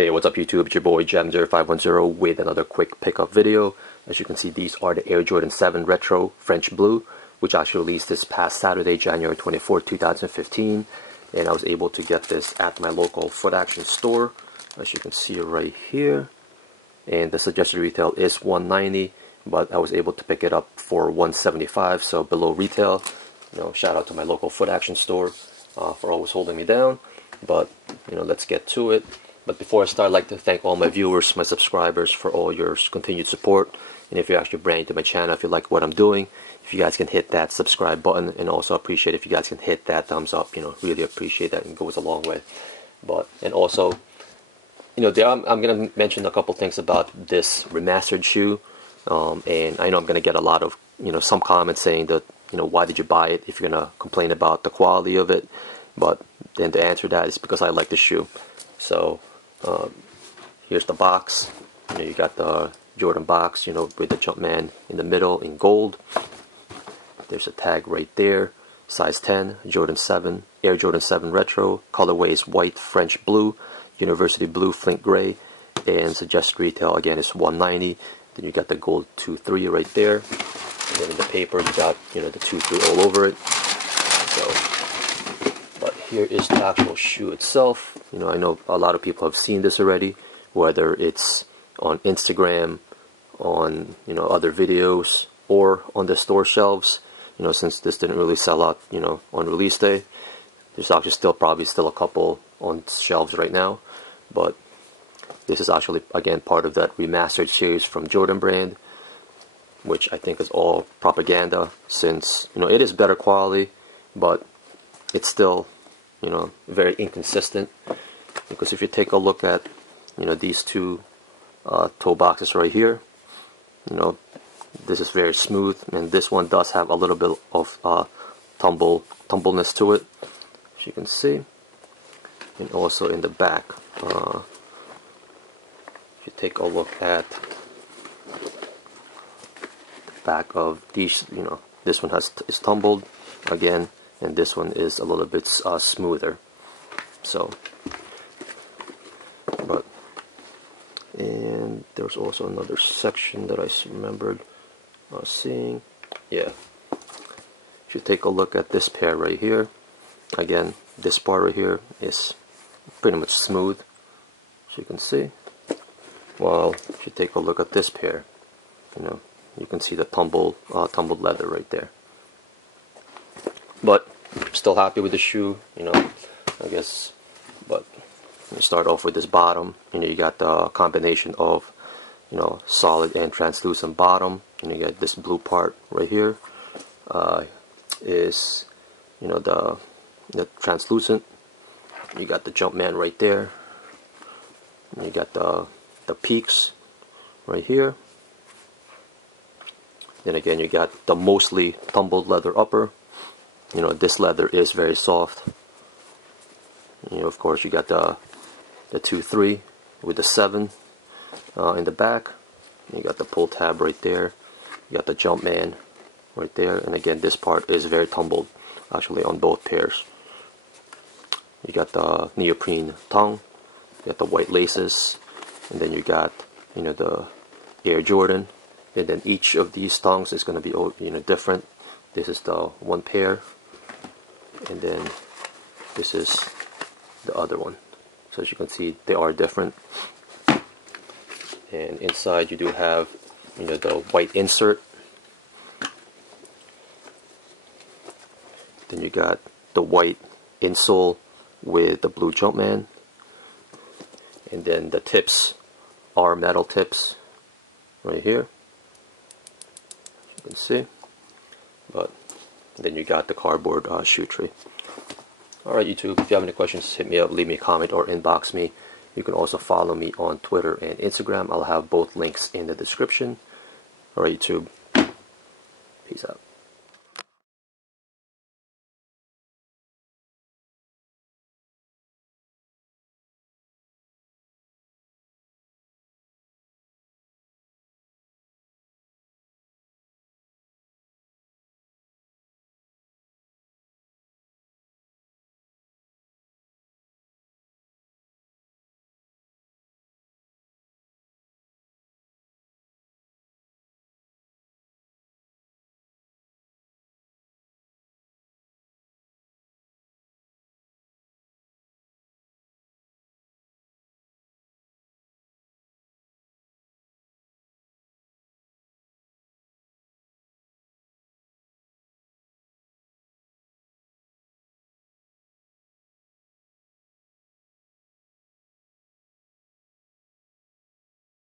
Hey, what's up YouTube? It's your boy Jam0510 with another quick pickup video. As you can see, these are the Air Jordan 7 Retro French Blue, which actually released this past Saturday, January 24, 2015. And I was able to get this at my local Footaction store, as you can see right here. And the suggested retail is $190, but I was able to pick it up for $175, so below retail. Shout out to my local Footaction store for always holding me down. But let's get to it. But before I start, I'd like to thank all my viewers, my subscribers, for all your continued support. And if you're actually brand new to my channel, if you like what I'm doing, if you guys can hit that subscribe button, and also appreciate if you guys can hit that thumbs up. Really appreciate that, and it goes a long way. And also, I'm gonna mention a couple things about this remastered shoe. And I know I'm gonna get a lot of some comments saying that why did you buy it if you're gonna complain about the quality of it. But then the answer to that is because I like the shoe. So here's the box. You got the Jordan box, with the Jumpman in the middle in gold. There's a tag right there. Size 10, Jordan 7, Air Jordan 7 Retro. Colorway is white, French blue, University blue, Flint gray, and suggested retail again is $190. Then you got the gold 2-3 right there. And then in the paper you got the 2-3 all over it. But here is the actual shoe itself. I know a lot of people have seen this already, whether it's on Instagram, on other videos, or on the store shelves. Since this didn't really sell out on release day, there's actually probably still a couple on shelves right now. But this is actually again part of that remastered series from Jordan brand, which I think is all propaganda, since it is better quality, but it's still very inconsistent. Because if you take a look at these two toe boxes right here, this is very smooth, and this one does have a little bit of tumbleness to it, as you can see. And also in the back, if you take a look at the back of these, this one is tumbled again, and this one is a little bit smoother. So, and there's also another section that I remembered seeing. Yeah, if you take a look at this pair right here, again, this part right here is pretty much smooth, as you can see. While if you take a look at this pair, you can see the tumbled leather right there. But I'm still happy with the shoe, I guess. But you start off with this bottom. You got the combination of solid and translucent bottom. You get this blue part right here is the translucent. You got the Jumpman right there. And you got the peaks right here. Then again, you got the mostly tumbled leather upper. This leather is very soft. Of course, you got the 2-3 with the 7 in the back. You got the pull tab right there. You got the Jumpman right there. And again, this part is very tumbled, actually, on both pairs. You got the neoprene tongue. You got the white laces. And then you got, the Air Jordan. And then each of these tongues is going to be, different. This is the one pair. And then this is the other one. So as you can see, they are different. And inside you do have the white insert. Then you got the white insole with the blue Jumpman. And then the tips are metal tips right here, as you can see. But then you got the cardboard shoe tree. Alright YouTube, if you have any questions, hit me up, leave me a comment, or inbox me. You can also follow me on Twitter and Instagram. I'll have both links in the description. Alright YouTube, peace out.